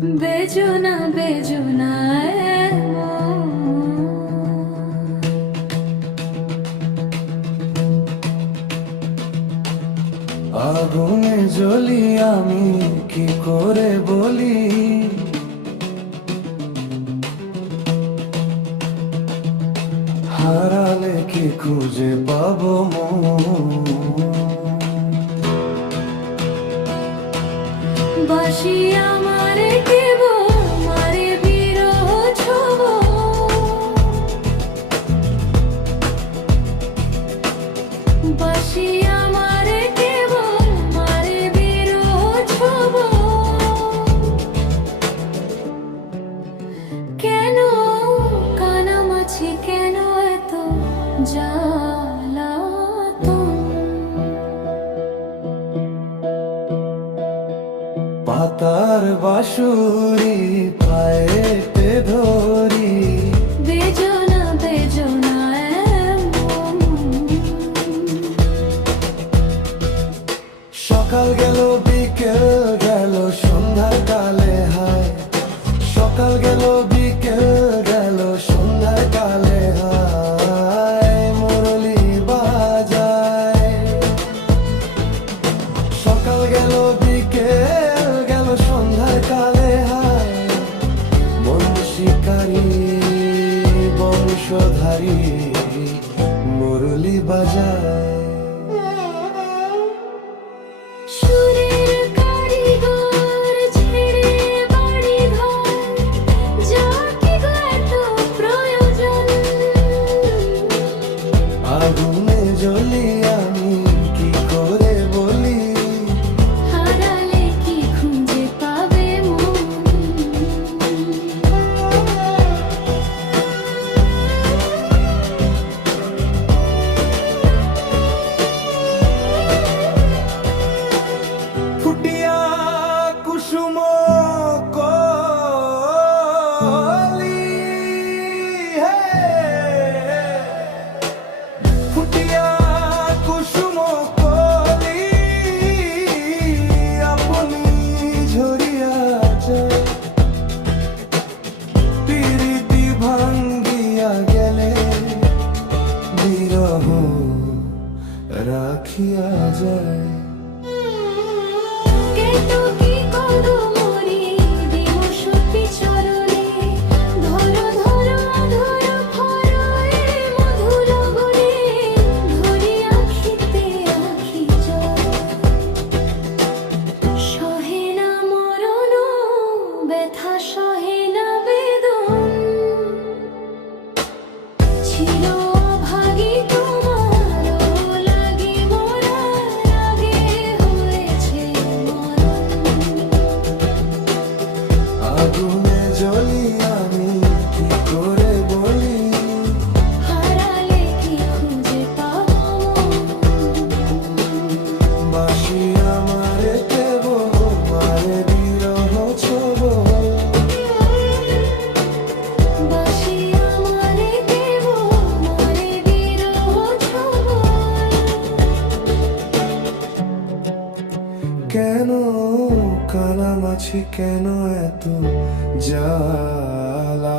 বেজুনা বেজুনা আগুনে জ্বলি আমি কি করে বলি, হারালে কি খুঁজে পাবো মন। বাসি আমারে কেব মারে বিরহ ছব, বাসি আমারে কেব মারে বিরহ ছব। কেন কানামাছি কেন এত জ্বালাতন, পাতার বাঁশুরি পায়েতে ধরি, বেজনা বেজনা এমন। সকাল গেল বিকেল গেল সন্ধ্যার কালে হায়, সকাল গেল বিকেল গেল সন্ধ্যার কালে হায়, মুরলি বাজায়। সকাল গেল বিকেল গেল সন্ধ্যার কালে হায়, মন শিকারী বংশধারী মুরলি বাজায়। সুরের কারিগর ছেড়ে বাড়ি ঘর, যার কি গো এত প্রয়োজন। আগুনে জ্বলি আমি কি করে বলি, হারালে কি খুঁজে পাবে মন। ফুটিয়া কুসুম কলি হে, ফুটিয়া কুসুম কলি আপনি ঝরিয়া যায়, প্রীতি ভাঙ্গিয়া গেলে বিরহ রাখিয়া যায়। কেতকী কদমরি দিবস পিছরণে, ধরো ধরো ধরো ধরো এ মধু লগনে, ধরি আখিতে আখি জল। সহে না মরণ ব্যথা সহে না বেদন, ছিল অভাগী তোমার লাগি মরার আগে হয়েছে মরণ। আগুনে জ্বলি আমি কি করে বলি, হারালে কি খুঁজে পাবো মন। বাসি আমারে দেব মারে বিরহ ছব, বাসি আমারে দেব মারে বিরহ ছব। কেন কানামাছি কেন এত জ্বালাতন।